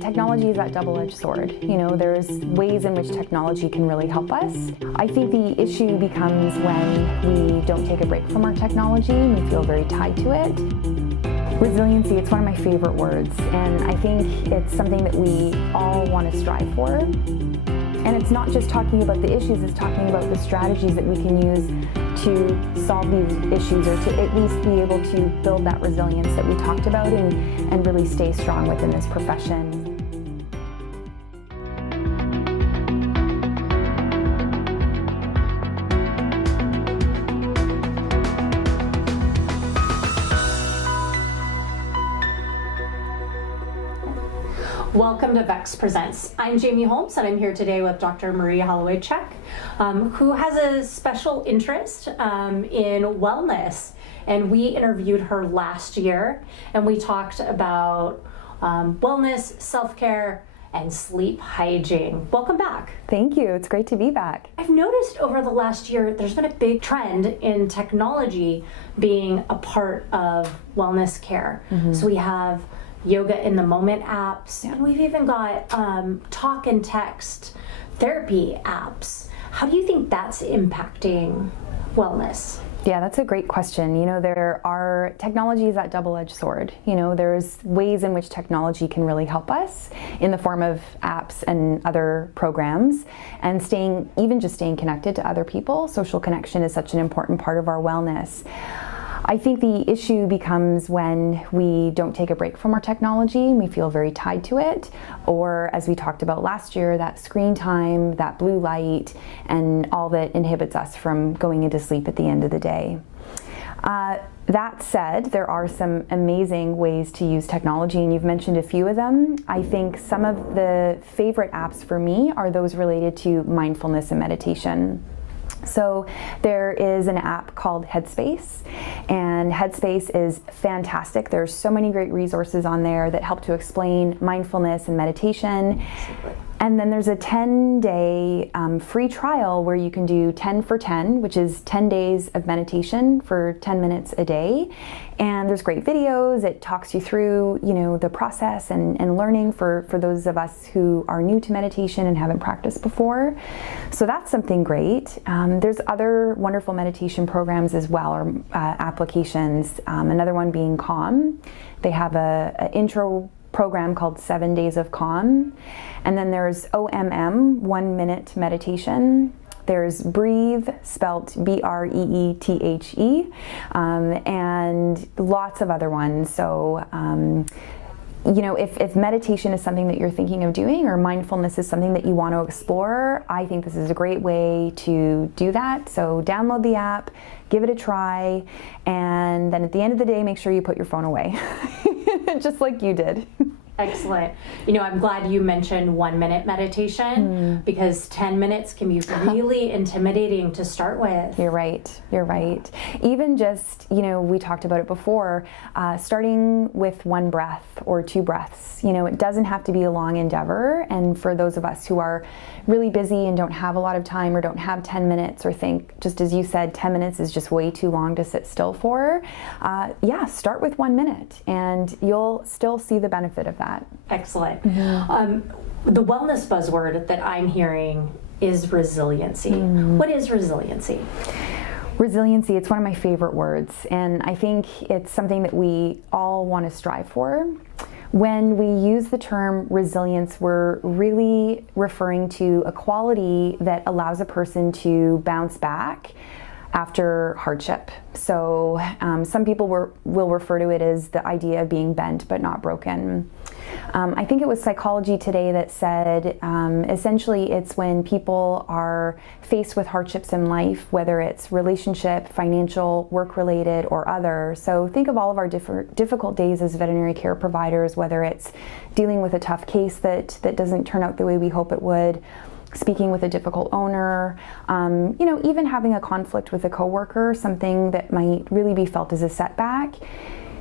Technology is that double-edged sword. You know, there's ways in which technology can really help us. I think the issue becomes when we don't take a break from our technology and we feel very tied to it. Resiliency, it's one of my favorite words, and I think it's something that we all want to strive for. And it's not just talking about the issues, it's talking about the strategies that we can use to solve these issues, or to at least be able to build that resilience that we talked about and really stay strong within this profession. Welcome to VECCS Presents. I'm Jamie Holms, and I'm here today with Dr. Maria Holowaychuk, who has a special interest in wellness. And we interviewed her last year, and we talked about wellness, self-care, and sleep hygiene. Welcome back. Thank you. It's great to be back. I've noticed over the last year there's been a big trend in technology being a part of wellness care. Mm-hmm. So we have yoga in the moment apps, and we've even got talk and text therapy apps. How do you think that's impacting wellness? Yeah, that's a great question. You know, technology is that double-edged sword. You know, there's ways in which technology can really help us in the form of apps and other programs, and even just staying connected to other people. Social connection is such an important part of our wellness. I think the issue becomes when we don't take a break from our technology and we feel very tied to it, or as we talked about last year, that screen time, that blue light, and all that inhibits us from going into sleep at the end of the day. That said, there are some amazing ways to use technology, and you've mentioned a few of them. I think some of the favorite apps for me are those related to mindfulness and meditation. So there is an app called Headspace, and Headspace is fantastic. There's so many great resources on there that help to explain mindfulness and meditation. And then there's a 10-day free trial where you can do 10 for 10, which is 10 days of meditation for 10 minutes a day. And there's great videos. It talks you through, you know, the process and learning for those of us who are new to meditation and haven't practiced before. So that's something great. There's other wonderful meditation programs as well, or applications. Another one being Calm. They have an intro program called 7 Days of Calm. And then there's OMM, 1 minute meditation. There's Breathe, spelt B-R-E-E-T-H-E, and lots of other ones. So, you know, if meditation is something that you're thinking of doing, or mindfulness is something that you want to explore, I think this is a great way to do that. So download the app, give it a try, and then at the end of the day, make sure you put your phone away, just like you did. Excellent. You know, I'm glad you mentioned 1 minute meditation, because 10 minutes can be really intimidating to start with. You're right. You're right. Even just, you know, we talked about it before, starting with 1 breath or 2 breaths. You know, it doesn't have to be a long endeavor. And for those of us who are really busy and don't have a lot of time, or don't have 10 minutes, or think, just as you said, 10 minutes is just way too long to sit still for, yeah, start with 1 minute and you'll still see the benefit of that. Excellent. Mm-hmm. The wellness buzzword that I'm hearing is resiliency. Mm-hmm. What is resiliency? Resiliency, it's one of my favorite words, and I think it's something that we all want to strive for. When we use the term resilience, we're really referring to a quality that allows a person to bounce back after hardship. So some people will refer to it as the idea of being bent but not broken. I think it was Psychology Today that said essentially it's when people are faced with hardships in life, whether it's relationship, financial, work-related, or other. So think of all of our difficult days as veterinary care providers, whether it's dealing with a tough case that doesn't turn out the way we hope it would, speaking with a difficult owner, you know, even having a conflict with a coworker, something that might really be felt as a setback.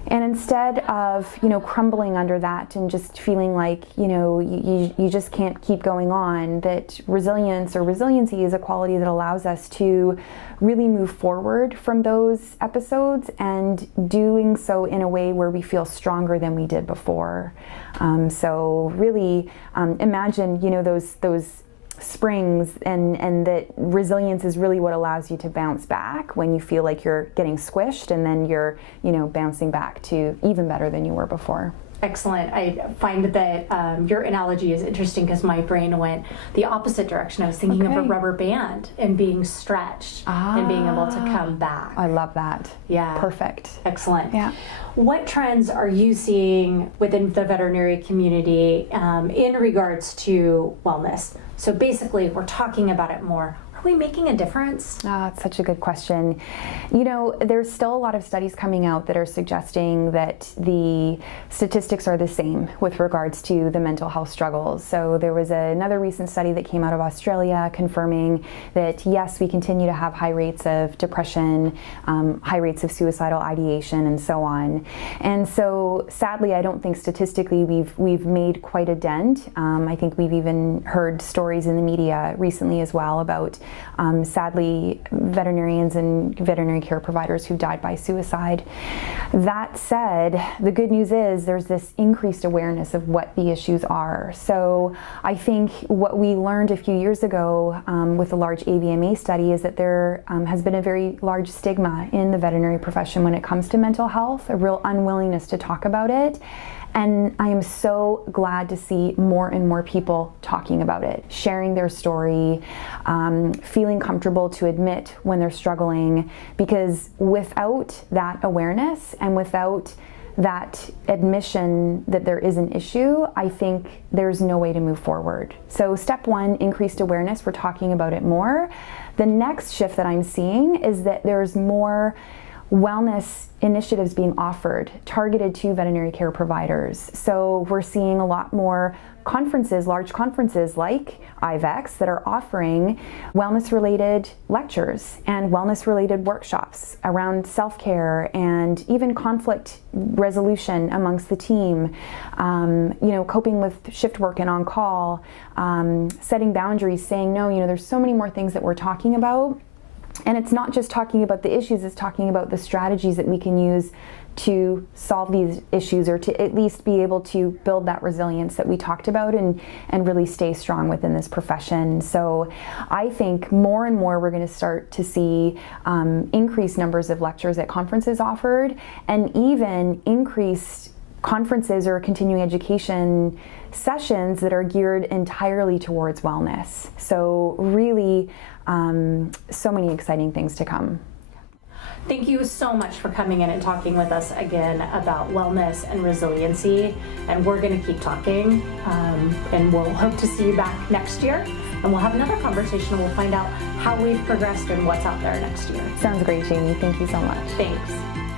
And instead of, crumbling under that and just feeling like, you just can't keep going on, that resilience or resiliency is a quality that allows us to really move forward from those episodes, and doing so in a way where we feel stronger than we did before. So really imagine, those springs, and that resilience is really what allows you to bounce back when you feel like you're getting squished, and then you're bouncing back to even better than you were before. Excellent. I find that your analogy is interesting because my brain went the opposite direction. I was thinking of a rubber band and being stretched and being able to come back. I love that. Yeah. Perfect. Excellent. Yeah. What trends are you seeing within the veterinary community in regards to wellness? So basically, we're talking about it more. Are we making a difference? It's such a good question. There's still a lot of studies coming out that are suggesting that the statistics are the same with regards to the mental health struggles. So there was another recent study that came out of Australia confirming that yes, we continue to have high rates of depression, high rates of suicidal ideation, and so on. And so sadly, I don't think statistically we've made quite a dent. I think we've even heard stories in the media recently as well about sadly, veterinarians and veterinary care providers who died by suicide. That said, the good news is there's this increased awareness of what the issues are. So I think what we learned a few years ago with a large AVMA study is that there has been a very large stigma in the veterinary profession when it comes to mental health, a real unwillingness to talk about it. And I am so glad to see more and more people talking about it, sharing their story, feeling comfortable to admit when they're struggling, because without that awareness and without that admission that there is an issue, I think there's no way to move forward. So step one, increased awareness, we're talking about it more. The next shift that I'm seeing is that there's more wellness initiatives being offered targeted to veterinary care providers. So we're seeing a lot more conferences, large conferences like VECCS, that are offering wellness-related lectures and wellness-related workshops around self-care and even conflict resolution amongst the team, coping with shift work and on-call, setting boundaries, saying no, there's so many more things that we're talking about. And it's not just talking about the issues, it's talking about the strategies that we can use to solve these issues, or to at least be able to build that resilience that we talked about and really stay strong within this profession. So I think more and more we're going to start to see increased numbers of lectures at conferences offered, and even increased conferences or continuing education sessions that are geared entirely towards wellness. So really, so many exciting things to come. Thank you so much for coming in and talking with us again about wellness and resiliency. And we're going to keep talking, and we'll hope to see you back next year. And we'll have another conversation, and we'll find out how we've progressed and what's out there next year. Sounds great, Jamie. Thank you so much. Thanks.